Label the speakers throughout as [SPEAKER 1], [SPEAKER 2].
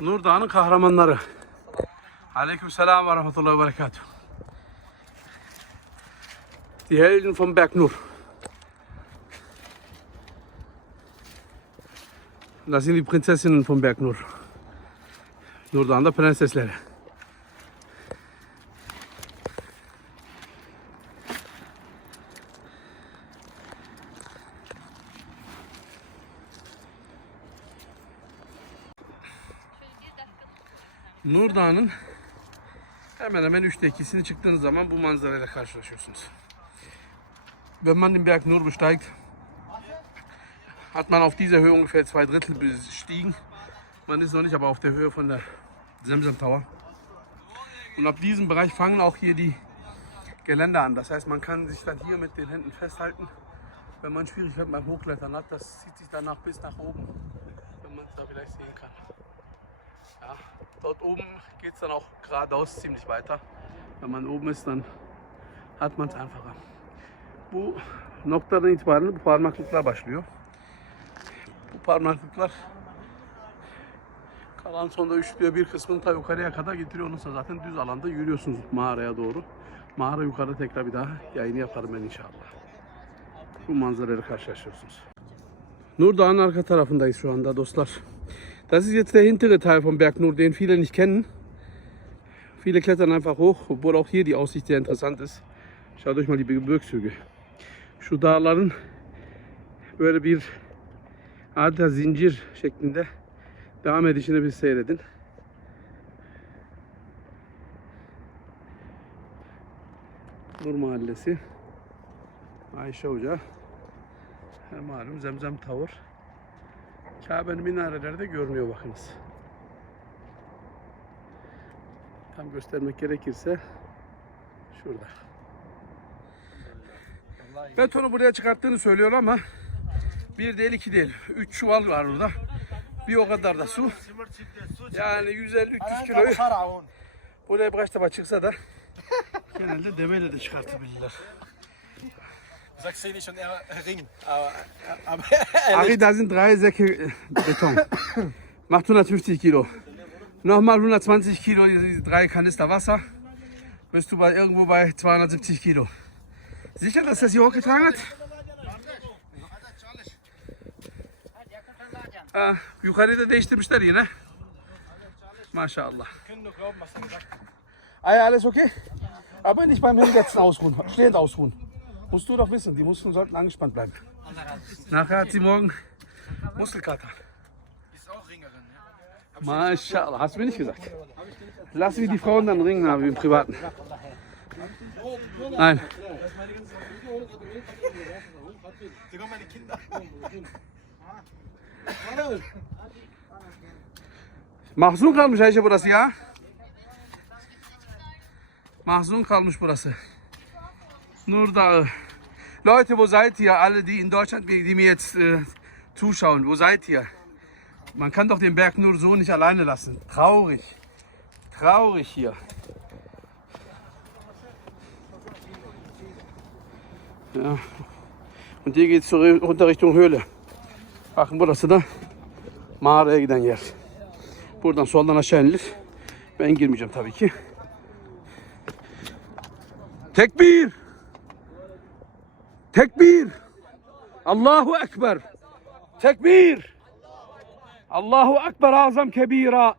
[SPEAKER 1] Nur Dağı'nın kahramanları. Aleyküm selam ve rahmetullahi ve berekatuhu. Die Helden vom Berg Nur. Das sind die Prinzessinnen vom Berg Nur. Nur Dağı'nda prensesleri. Nur Dağı'nın hemen hemen üçte ikisini çıktığınız zaman bu manzarayla karşılaşıyorsunuz. Wenn man den Berg Nur besteigt, hat man auf dieser Höhe ungefähr zwei Drittel bestiegen. Man ist noch nicht aber auf der Höhe von der Semsem Tower. Und ab diesem Bereich fangen auch hier die Geländer an. Das heißt, man kann sich dann hier mit den Händen festhalten. Wenn man Schwierigkeiten beim Hochklettern hat, das zieht sich danach bis nach oben, wenn man es da vielleicht sehen kann. Dort oben geht es dann auch geradeaus ziemlich weiter. Wenn man oben ist, dann hat man es einfacher. Bu noktadan itibaren bu parmaklıklar başlıyor. Bu parmaklıklar kalan sonda üçlüyor bir kısmını ta yukarıya kadar getiriyor. Ondan sonra zaten düz alanda yürüyorsunuz mağaraya doğru. Mağara yukarıda tekrar bir daha yayını yaparım ben inşallah. Bu manzarayla karşılaşıyorsunuz. Nur Dağı'nın arka tarafındayız şu anda dostlar. Das ist jetzt der hintere Teil vom Berg Nur, den viele nicht kennen. Viele klettern einfach hoch, obwohl auch hier die Aussicht sehr interessant ist. Schaut euch mal die Gebirgshügel. Şu dağların böyle bir adeta zincir şeklinde devam edişini bir seyredin. Nur Mahallesi. Ayşe Hoca. Malum Zemzem Tower. Kabe'nin minareleri de görünüyor bakınız. Tam göstermek gerekirse şurada. Betonu buraya çıkarttığını söylüyor ama bir değil iki değil. Üç çuval var orada. Bir o kadar da su. Yani 150-300 kiloyu buraya birkaç defa çıksa da genelde deveyle de çıkartabilirler.
[SPEAKER 2] Sagst du nicht schon eher Ring, aber, aber
[SPEAKER 1] Ari, da sind drei Säcke äh, Beton. Macht 150 Kilo. Nochmal 120 Kilo, diese drei Kanister Wasser. Bist du bei irgendwo bei 270 Kilo. Sicher, dass das hier hochgetragen hat? Ha, yukarıyı da değiştirmişler yine. Maşallah. Ah, alles okay? Aber nicht beim Hinsetzen ausruhen, stehend ausruhen. Musst du doch wissen, die Muskeln sollten angespannt bleiben. Nachher hat sie morgen Muskelkater.
[SPEAKER 2] Ist auch Ringerin, ja?
[SPEAKER 1] Maschallah, hast du mir nicht gesagt. Lass wie die Frauen dann ringen haben, wie im Privaten. Nein.
[SPEAKER 2] Sogar meine Kinder.
[SPEAKER 1] Mahzun kalmış Ayşe burası ya. Mahzun kalmış burası. Nur Dağı. Leute, wo seid ihr? Alle, die in Deutschland, die mir jetzt äh, zuschauen, wo seid ihr? Man kann doch den Berg nur so nicht alleine lassen. Traurig. Traurig hier. Ja. Und hier geht es runter Richtung Höhle. Bakın burası da mağaraya giden yer. Buradan soldan aşağı inilir. Ben girmeyeceğim tabii ki. Tekbir! Tekbir! Allahu Ekber! Tekbir! Allahu Ekber azam kebira!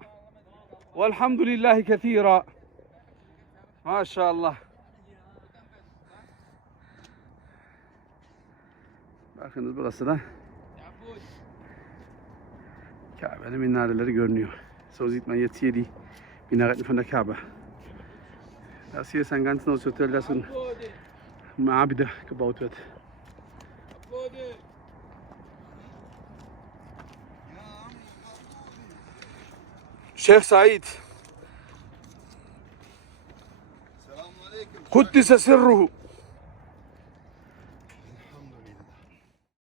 [SPEAKER 1] Velhamdülillahi kethira! Maşallah. Bakınız burası da Kabe'nin minareleri görünüyor. So sieht man jetzt hier die Minareten von der Kabe. Das hier ist ein ما gebaut wird. شيخ سعيد. قدس سره.